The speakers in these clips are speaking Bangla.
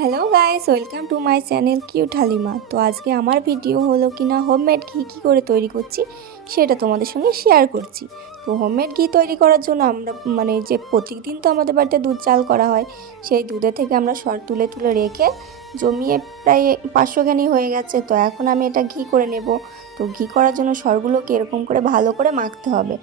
Hello guys, welcome to my channel cute Halima. তো আজকে আমার ভিডিও হলো কিনা হোমমেড ঘি কী করে তৈরি করছি সেটা তোমাদের সঙ্গে শেয়ার করছি। তো হোমমেড ঘি তৈরি করার জন্য আমরা যে প্রত্যেকদিন তো আমাদের বাড়িতে দুধ চাল করা হয়, সেই দুধের থেকে আমরা সর তুলে তুলে রেখে জমিয়ে প্রায় 500 খানি হয়ে গেছে। তো এখন আমি এটা ঘি করে নেব। তো ঘি করার জন্য সরগুলোকে এরকম করে ভালো করে মাখতে হবে।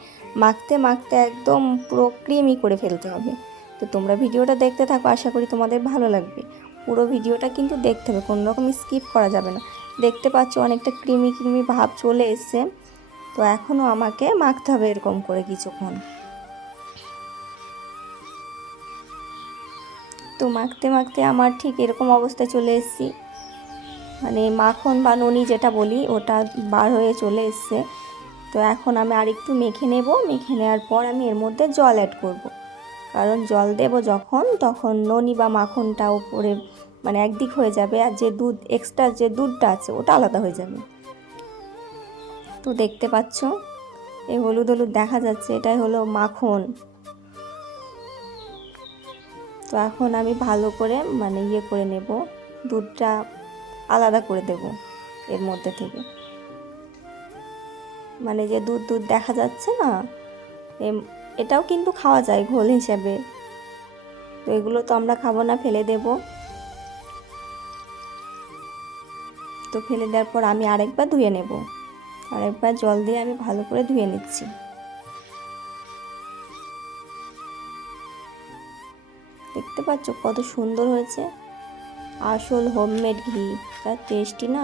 মাখতে মাখতে একদম পুরো ক্রিমি করে ফেলতে হবে। তো তোমরা ভিডিওটা দেখতে থাকো, আশা করি তোমাদের ভালো লাগবে। পুরো ভিডিওটা কিন্তু দেখতে হবে, কোনো রকম স্কিপ করা যাবে না। দেখতে পাচ্ছ অনেকটা ক্রিমি ক্রিমি ভাব চলে এসছে। তো এখনও আমাকে মাখতে হবে এরকম করে কিছুক্ষণ। তো মাখতে মাখতে আমার ঠিক এরকম অবস্থায় চলে এসেছি, মাখন বা ননি যেটা বলি ওটা বার হয়ে চলে এসছে। তো এখন আমি আরেকটু মেখে নেব। মেখে নেওয়ার পর আমি এর মধ্যে জল অ্যাড করব, কারণ জল দেব যখন তখন ননি বা মাখনটা উপরে একদিক হয়ে যাবে, আর যে দুধ এক্সট্রা যে দুধটা আছে ওটা আলাদা হয়ে যাবে। তো দেখতে পাচ্ছ এই হলুদ হলুদ দেখা যাচ্ছে, এটাই হলো মাখন। তো এখন আমি ভালো করে করে নেব, দুধটা আলাদা করে দেব এর মধ্যে থেকে। যে দুধ দুধ দেখা যাচ্ছে না, এটাও কিন্তু খাওয়া যায় ঘোল হিসাবে। তো এগুলো তো আমরা খাবো না, ফেলে দেব। তো ফেলে দেওয়ার পর আমি আরেকবার ধুয়ে নেব, আরেকবার জল দিয়ে আমি ভালো করে ধুয়ে নিচ্ছি। দেখতে পাচ্ছ কত সুন্দর হয়েছে, আসল হোমমেড ঘি, তার টেস্টি না।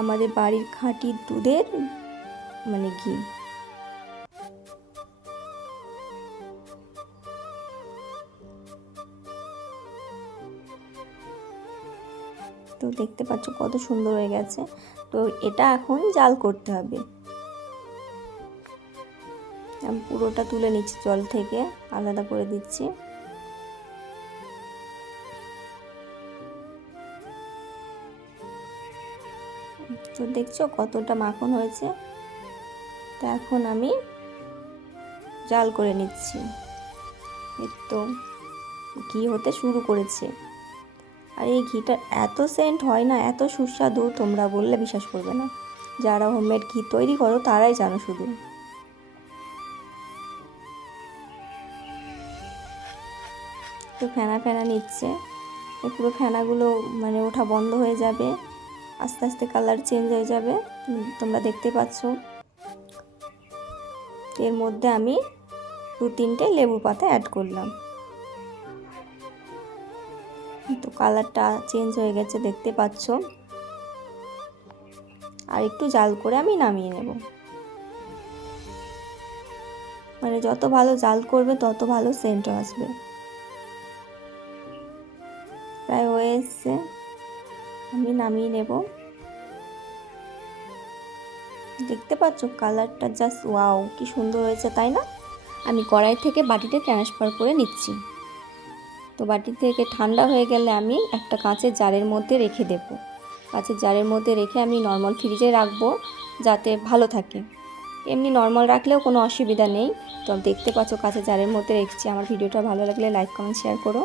আমাদের বাড়ির খাঁটি দুধের ঘি। তো দেখতে পাচ্ছ কত সুন্দর হয়ে গেছে। তো এটা এখন জাল করতে হবে। আমি পুরোটা তুলে নিচ্ছি, জল থেকে আলাদা করে দিচ্ছি। তো দেখছো কতটা মাখন হয়েছে। তো এখন আমি জাল করে নিচ্ছি। এই তো ঘি হতে শুরু করেছে। আর এই ঘিটা এত সেন্ট হয় না, এত সুস্বাদু, তোমরা বললে বিশ্বাস করবে না। যারা হোমমেড ঘি তৈরি করো তারাই জানো শুধু। তো ফেনা ফেনা নিচ্ছে, পুরো ফেনাগুলো ওঠা বন্ধ হয়ে যাবে, আস্তে আস্তে কালার চেঞ্জ হয়ে যাবে, তোমরা দেখতে পাচ্ছ। এর মধ্যে আমি 2-3টে লেবু পাতা অ্যাড করলাম। তো কালারটা চেঞ্জ হয়ে গেছে দেখতে পাচ্ছ। আর একটু জাল করে আমি নামিয়ে নেব। যত ভালো জাল করবে তত ভালো সেন্টও আসবে। প্রায় হয়ে এসছে, আমি নামিয়ে নেব। দেখতে পাচ্ছ কালারটা জাস্ট ওয়াও, কি সুন্দর হয়েছে তাই না। আমি কড়াই থেকে বাটিতে ট্রান্সফার করে নিচ্ছি। তো বাটি থেকে ঠান্ডা হয়ে গেলে আমি একটা কাঁচের জারের মধ্যে রেখে দেব। কাঁচের জারের মধ্যে রেখে আমি নর্মাল ফ্রিজে রাখবো, যাতে ভালো থাকে। এমনি নর্মাল রাখলেও কোনো অসুবিধা নেই। তো দেখতে পাচ্ছ কাঁচের জারের মধ্যে রেখেছি। আমার ভিডিওটা ভালো লাগলে লাইক কমেন্ট শেয়ার করো।